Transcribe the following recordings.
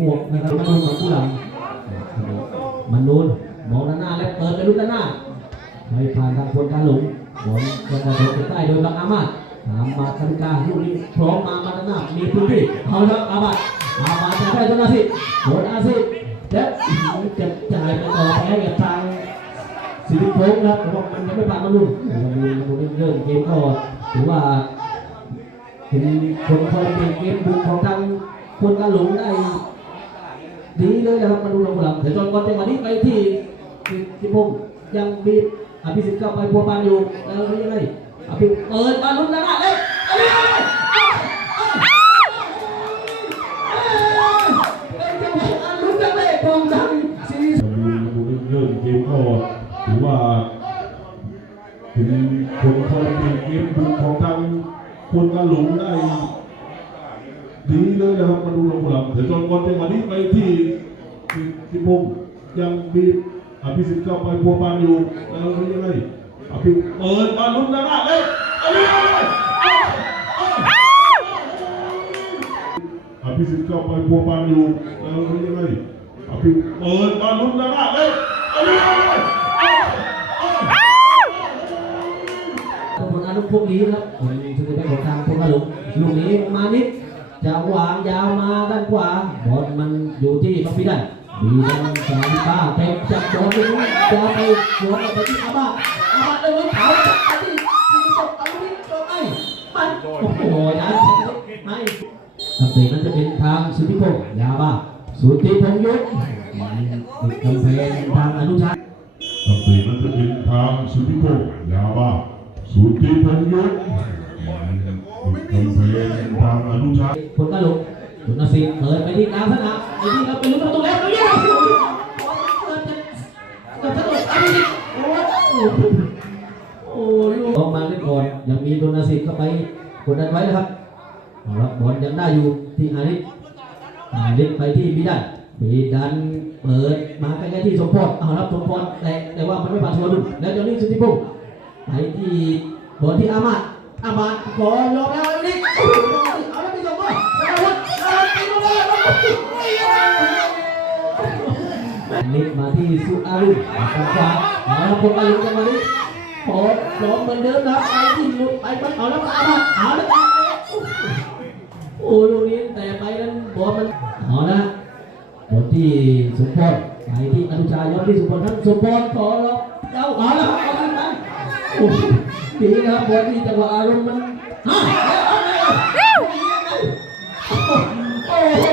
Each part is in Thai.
าใส่หมวกนะครับมันนูนของผู้หลังมันนูนมองด้านหน้าแล้วเปิดไปลุ้นด้านหน้าไม่ผ่านทางคนการหลงหวนกระโดดไปใต้โดยบังอามาตถามมาคันกาลูกนี้พร้อมมามาด้านหน้ามีพื้นที่เอาครับอามาตอามาตจะได้ชนะสิโดนอาสิและจะจ่ายไปต่อไปให้กับทางสิริพงศ์ครับแต่ว่ามันยังไม่ผ่านมาลุ้นมาลุ้นมาลุ้นเริ่มเกมก็ถือว่าเป็นคนคอยเปลี่ยนเกมบุกของทางคนกาหลงได้ ดีเลยนะครับมาดูลงหลังเดี๋ยวจอนก่อนจังหวะนี้ไปที่สิริพงยังมีอภิสิทธิ์เข้าไปพัวพันอยู่แล้วยังไงอภิเปิดมาลุ้นนะเอ้ยเอ้ยเอ้ยเป็นจังหวะลุ้นกันเลยถือว่าเป็นคนคอยเพียนเกมบุกของทางคนกาหลงได้ ดีเลยนะครับมาดูลงหลังเดี๋ยวจอนก่อนจังหวะนี้ไปที่ที่พงศ์ยังมีอภิสิทธิ์เข้าไปพัวพันอยู่แล้วยังไงอภิเปิดมาลุ้นนะเอ้ยเอ้ยอภิสิทธิ์เข้าไปพัวพันอยู่แล้วยังไงอภิเปิดมาลุ้นนะเอ้ยเอ้ยเอ้ยเอ้ยตำรวจอารุณพวกนี้ครับผมจะเป็นของทางพวกกระหลงลูกนี้มานิด จะวางยาวมาด้านขวาบอลมันอยู่ที่บัฟฟี่ได้ดีดันสามป้าเต็มจับบอลไปนู้นจะไปสวนไปที่อาบ้าอาบ้าเลยเผาจับไปที่ที่จบเอาลูกนี้จบไปมันโอ้โหนะไม่ตัดเตะนั้นจะเป็นทางสุทธิพงศ์ยาบ้าสุทธิพงศ์ยุทธติดกำแพงทางอนุชาตัดเตะนั้นจะเป็นทางสุทธิพงศ์ยาบ้าสุทธิพงศ์ยศกำแพงทา คนก็ลุกคุณนสิงห์เปิดไปที่กลางสนามไอ้ที่เราไปลุ้นประตูแล้วเนี่ยเปิดจะจะสะดุดไอ้ที่โอ้โหโอ้ยลงมาเล่นก่อนยังมีโดนสิงห์เข้าไปกดดันไว้นะครับเอาละบอลยังได้อยู่ที่อาริสอาริสไปที่บีดันบีดันเปิดมาใกล้ๆที่สมพรเอาละสมพรแต่แต่ว่ามันไม่ผ่านทัวร์ดุแล้วเจ้านี่สุทธิพงศ์ไปที่บอลที่อามาต อามาตขอยอมแล้วนี่เอาแล้วมีสองคนสารวัตรสารวัตรตีลงเลยนิดมาที่สุอารุณตรงกลางแล้วพวกอารุณกันมาดิโอ้ยอมเหมือนเดิมนะไปที่ลุกไปไปเอาแล้วอามาตเอาแล้วโอ้ลูกนี้แต่ไปนั้นบอลมันเอานะบอลที่สุพรไปที่อนุชายอดที่สุพรทั้งสุพรขอรับเอาเอาแล้วเอาขึ้นไป ดีนะครับบอลที่จังหวะอารมณ์มันฮะเอาเลยโอ้โห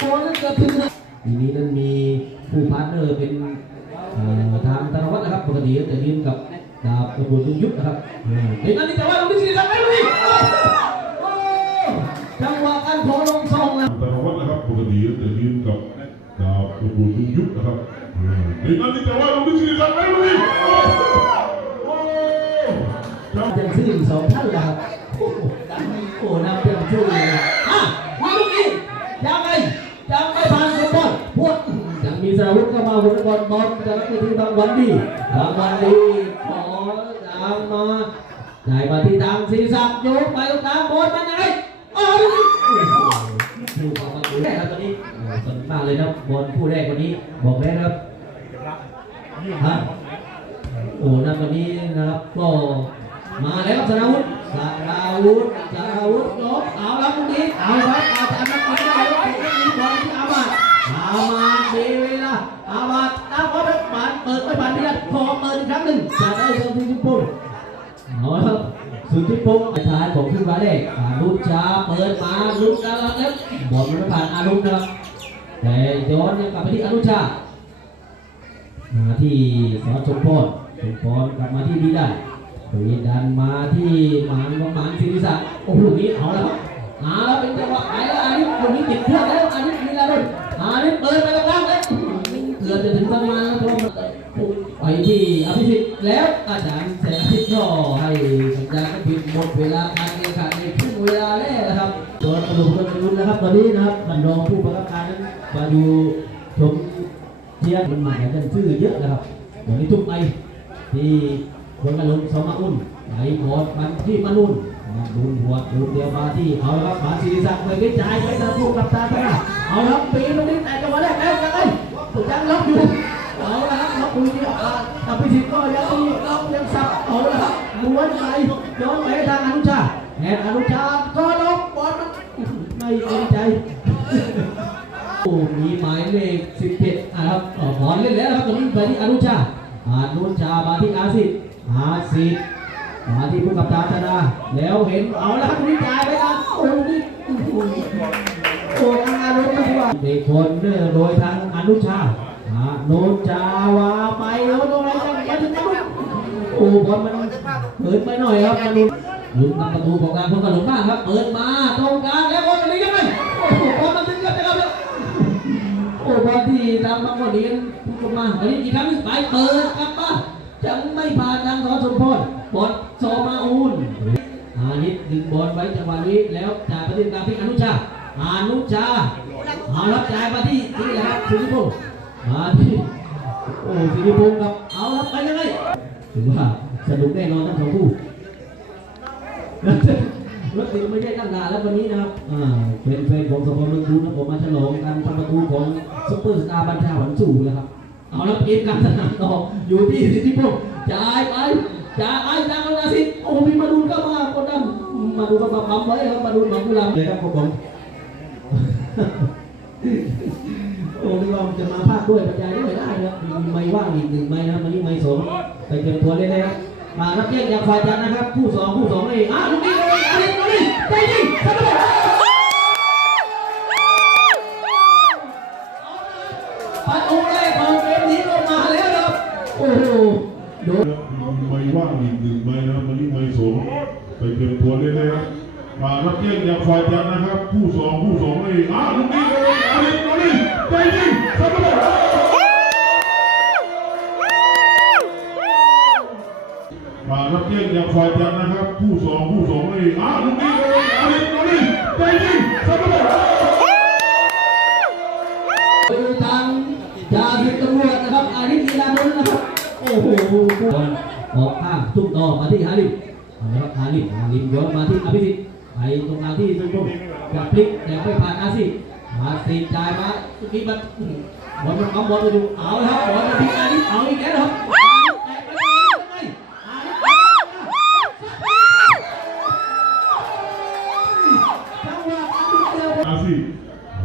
บอลนั้นกระทึงนะทีนี้นั้นมีผู้พาร์ทเนอร์เป็นทางธนวัฒน์นะครับปกติจะยืนกับดาบตำรวจลุงยุทธนะครับเห็นอันนี้แต่ว่าลุงนิสิริศักดิ์ไม่รู้ดิโอ้จังหวะการขอลงซองนะแต่วัดนะครับปกติจะยืนกับดาบตำรวจลุงยุทธนะครับในนั้นนี่แต่ว่าลุงนิสิริศักดิ์ไม่ สองท่านแล้วครับโอ้โหโอ้โหนับเป็นช่วยเลยนะอะมาลูกนี้ยังไงยังไม่ผ่านสมบอลพวดยังมีสราวุธเข้ามาหุ่นบอลบอลจะรับไปที่บางวันดีบางวันดีขอตามมาได้มาที่ทางศีรษะโยกไปตรงกลางบอลมันยังไงโอ้ยดูความมาคู่แรกครับตอนนี้สนุกมากเลยนะบอลคู่แรกวันนี้บอกแล้วครับฮะโอ้นักวันนี้นะครับก็ มาแล้วสราวุธสราวุธสราวุธลบเอาแล้วพรุ่งนี้เอาครับอาจารย์นักวันได้แล้วมีบอลที่อามาตอามาตมีเวลาอามาตตามเขาเป็นบานเปิดไม่ผ่านที่นั่นพอเปิดอีกครั้งหนึ่งจะได้เริ่มที่ญี่ปุ่นเอาละครับสุดที่ปุ๊บท้ายของขึ้นมาได้อารุณช้าเปิดมาลุกแล้วครับบอลมันไม่ผ่านอารุณนะครับแต่ย้อนยังกลับไปที่อนุชามาที่สอสมพรสมพรกลับมาที่ดีได้ ดีดันมาที่หมานหมานศิริศักดิ์โอ้โหนี้เอาแล้วครับเอาแล้วเป็นจังหวะไหนแล้วอันนี้ลูกนี้ติดเครื่องแล้วอันนี้มีอะไรด้วยอันนี้เปิดไปตรงกลางแล้วเกือบจะถึงประมาณตรงไปที่อภิสิทธิ์แล้วอาจารย์แสงอาทิตย์ก็ให้สัญญาณก็ปิดหมดเวลาการแข่งขันในครึ่งเวลาแรกนะครับโดยกระดูกกระดูกนะครับตอนนี้นะครับท่านรองผู้บังคับการนั้นมาอยู่ชมเทียนมันหมากันชื่อเยอะนะครับเดี๋ยวนี้ทุกไปที่ คนกระลุงสมาอุ่นไหลบอดมันที่มานุ่นดูหัวดูเดียวมาที่เอาครับมาศิริศักดิ์ไม่ได้จ่ายไปทางผู้กับตาตาเอาครับปีนตรงนี้แต่จังหวะแรกแล้วยังไงยังล็อกอยู่เอาละครับล็อกอยู่ที่อ่าแต่พิสิทธิ์ก็ยังมีล็อกยังสับเอาละครับม้วนไปย้อนไปทางอนุชาแทนอนุชาก็ล็อกบอลมันไม่เอ็นใจโอ้มีหมายเลข17นะครับเอ่อบอลเล่นแล้วครับตรงนี้ไปที่อนุชาอนุชามาที่อาสิท ธิ์อาสิทธิ์มาที่ผู้กับตาธนาแล้วเห็นเอาล้วครับตรงนี้จ่ายไปครับโอ้นี่โอ้โหโอ้ทางอารมณ์ไม่ว่าเด็กคนเนอร์โดยทางอนุชาอนุชาวาไปแล้วตรงไหนจะมาถึงแล้วโอ้บอลมันเปิดไปหน่อยครับมาดูลุ้นประตูของการพบกันหลงบ้างครับ เปิดมาตรงกลางแล้วบอลอะไรยังไงโอ้โหบอลมันถึงกับจะเข้าแล้วโอ้บอลที่ตามมาคนนี้พูดออกมาอันนี้อีกครั้งหนึงไปเปิดกลับมา จังไม่ผ่านทางสอสมพรบอลโซมาอูนอานิดดึงบอลไว้จังหวะนี้แล้วจ่ายไปที่กลางที่อนุชาอนุชาเอารับจ่ายมาที่นี่แหละครับสุริพงศ์มาที่โอ้สุริพงศ์ครับเอารับไปยังไงถือว่าสนุกแน่นอนทั้งสองคู่รถติดไม่ใช่ตั้งนานแล้ววันนี้นะครับอ่าเป็นแฟนของสปอร์ตเมืองดูนะผมมาฉลองการทำประตูของซุปเปอร์สตาร์บัญชาหวันสู่นะครับ เอาแล้วเกมการสนามต่ออยู่ที่สิทธิพงศ์จ่ายไปจ่ายไอ้ทางนาสิทธิ์โอ้มีมาดูก็มาคนนั้นมาดูก็มาปั๊มไว้ครับมาดูหนองกุหลาบเลยครับผมโอ้ไม่ว่ามันจะมาภาคด้วยบรรยายด้วยได้ครับมีไม้ว่างอีกหนึ่งไม้นะครับวันนี้ไม้สองไปเตรียมตัวเลยนะครับมารับแยกจากฝ่ายจันทร์นะครับคู่สองคู่สองเลยอ้าวลูกนี้เลยอันนี้ลูกนี้ใจจริงสำเร็จ ว่างอีกหนึ่งใบนะครับวันนี้ไม่สมไปเตรียมตัวเลยนะครับมารับแจ้งจากฝ่ายจันนะครับ ผู้สองผู้สองเลยอ้าวลูกนี้เลยอาลิอาลิใจจริงสำเร็จมารับแจ้งจากฝ่ายจันนะครับ ผู้สองผู้สองเลยอ้าวลูกนี้เลยอาลิอาลิใจจริงสำเร็จทางจ่าสิบตำรวจนะครับอาริกีฬานนท์นะครับโอ้โห ต่อมาที่ฮาริมเอาละครับฮาริมฮาริมย้อนมาที่อภิสิทธิ์ไปตรงกลางที่สุพงศ์จะพลิกแต่ไม่ผ่านอาซิอาซิจ่ายมาสุกี้มันบอลมันเอาบอลไปดูเอาละครับบอลมาที่อาริมเอาอีกแล้วครับแต่ไปยังไงอาริมจังหวะอันเดียวอาซี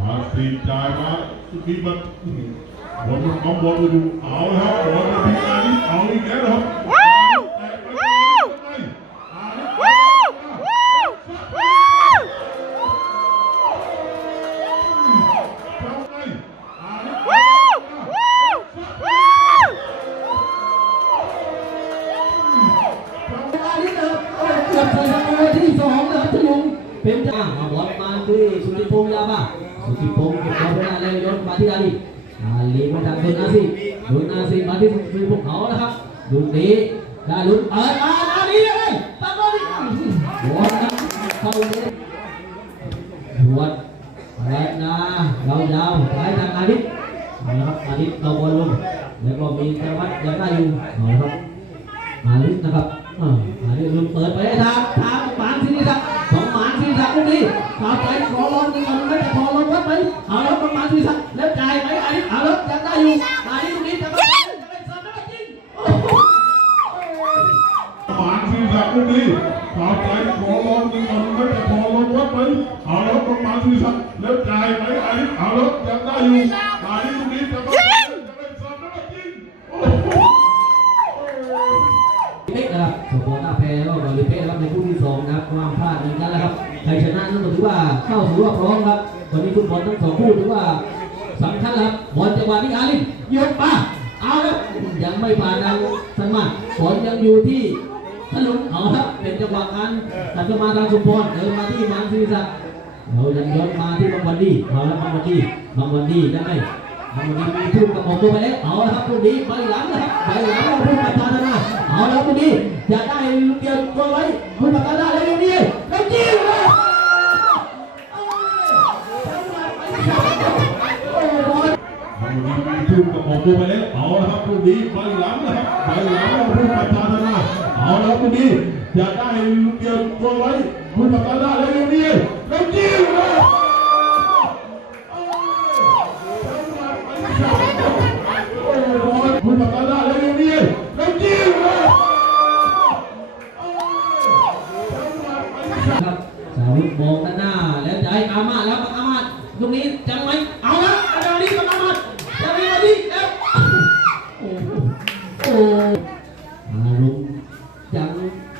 อาซีจ่ายมาสุกี้มันบอลมันเอาบอลไปดูเอาแล้วบอลมาที่อาลิเอาอีกแล้ว ที่อาลีอาลีมาจากโดนอาซีโดนอาซีมาที่สุธิพงษ์เขานะครับลูกนี้ได้ลุ้นเปิดมาอาลีเลยตั้งบอลดิบอลนะเข้าเลยดวแรงนะเรายาวๆไปทางอาลีนะครับอาลีเราบอลลงแล้วก็มีธนวัฒน์ยังได้อยู่เอาละครับมาลิสนะครับอาลิสลุงเปิดไปทางทางหมานศิริศักดิ์ของหมานศิริศักดิ์ลูกนี้ต่อไปขอลองดีกว่ามันไม่จะพอลงวัดไหมเอาแล้วประมาณศิริศักดิ์ ปอร์ตหน้าบอลลิเป๊กนะครับในคู่ที่สองนะครับวางพลาดเหมือนกันนะครับใครชนะนั่นก็ถือว่าเข้าสู่รอบรองครับวันนี้ฟุตบอลทั้งสองคู่ถือว่าสำคัญครับบอลจังหวะนี้อาลิมยกมาเอาครับยังไม่ผ่านทางสมัครบอลยังอยู่ที่ถนนเอาครับเป็นจังหวะการตัดเข้ามาทางสุพรเดินมาที่มังศีรษะเรายังย้อนมาที่บางวันดีเอาละบางวันดีบางวันดีได้ไหมบางวันดีมีทุ่มกระบอกตัวไปแล้วเอาละครับตรงนี้ไปหลังนะครับไปหลังเราพุ่งประธานมา เอาแล้วตรงนี้จะได้ลูกเดียวตัวไว้พุ่งประธาได้แล้วตรงนี้แล้วจิ้มเลยทุ่มกับออกตัวไปแล้วเอาละครับลูกนี้ไปหลังนะครับไปหลังเราพุ่งประชาธนาเอาเอาแล้วตรงนี้อยาได้ลูกเดียวตัวไว้คุณประกันได้แล้วตรงนี้แล้วจิ้มเลย โอ้อารุณยัง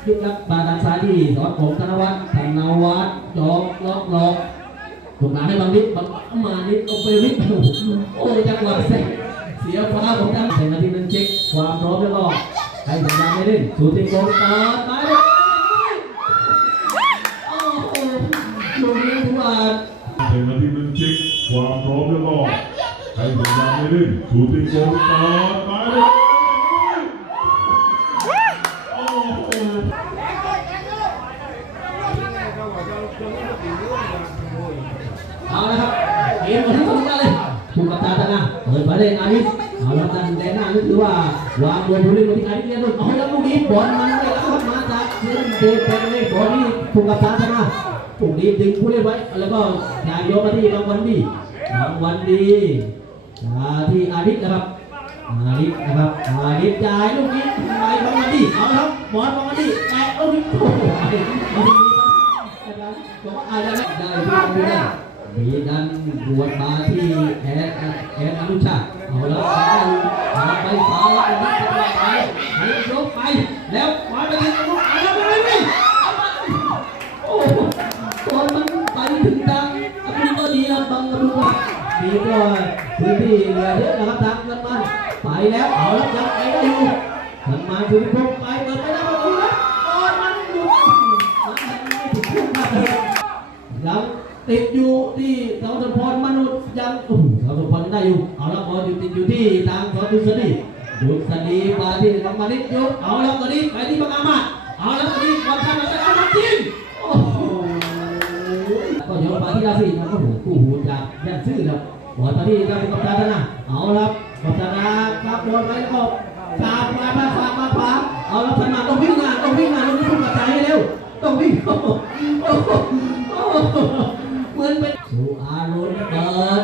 ยึดรับบาดาลซ้ายที่สอนผมธนวัฒน์ธนวัฒน์จอกล็อกล็อกถูกหลานให้บางนิดบางมานิดเอาไปนิดโอ้จังหวะเสียเสียฟ้าของจังแต่นาทีนั้นเช็คความพร้อมแล้วก็ให้สัญญาณไม่เล่นสูติโกงเปิดไปเลยโอ้โหลูกนี้ถือว่าเป็นนาทีหนึ่งเช็คความพร้อมแล้วก็ให้สัญญาณไม่เล่นสูติโกงต่อไป เปิดไปเลยอาริสเอาละกันแดนหน้านี่ถือว่าวางบนผู้เล่นมาที่อาริสเนี่ยนุ่นเอาแล้วลูกนี้บอลมันไม่รับครับมาจากเล่นเตะไปเลยบอลนี่ถูกกับตาตานะถูกนี้ดึงผู้เล่นไว้แล้วก็ยายโยมาที่รางวัลดีรางวัลดีที่อาริสนะครับอาลิฟนะครับอาลิฟจ่ายลูกนี้ไปบางวันดีเอาครับบอลบางวันดีแตะลูกนี้โอ้โหมีดันอาจารย์บอกว่าอาจจะไม่ได้ไม่ได้มีดันรวดมาที่แอดแอดอนุชา เอาละเอาไปขวาแล้วก็ไปไปไปยกไปแล้วมาไปถึงลูกเอาแล้วไปเลยโอ้ตอนมันไปถึงทางอภิก็ดีนะบังรู้ว่าดีก็พื้นที่เหลือเยอะนะครับทางเงินมาไปแล้วเอาแล้วยังไปได้อยู่มันมาถึงพงไปเปิดไป ที่เสาสะพรมนุษย์ยังโอ้โหเสาสะพรได้อยู่เอาล้วบอลอยู่ติดอยู่ที่ทางสอดุษฎีดุษฎีมาที่บังมานิดอยู่เอาล้วตอนนี้ไปที่บังอามาเอาล้วตอนนี้บอลข้ามมาจะเอามาจริงโอ้โหก็โยนมาที่ราศีนะโอ้โหคู่หูจากยันซื่อครับบอลตอนนี้จะเป็นกัปตันนะเอาแล้วพัฒนาครับโดนไปแล้วก็สาดมามาสาดมาขวาเอาล้วพัฒนาต้องวิ่งงานต้องวิ่งงาน เป็นสุอารุณเปิด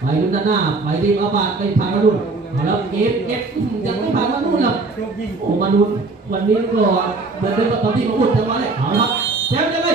ไปดูด้านหน้าไปที่อาบาดไปผ่านมาดุนเอาแล้วเก็บเก็บยังไม่ผ่านมาดุนหรอกโอ้มาดุนวันนี้ก็เหมือนเดิมกับตอนที่มาอุดจังหวะเลยเอาละแชมป์ยังไง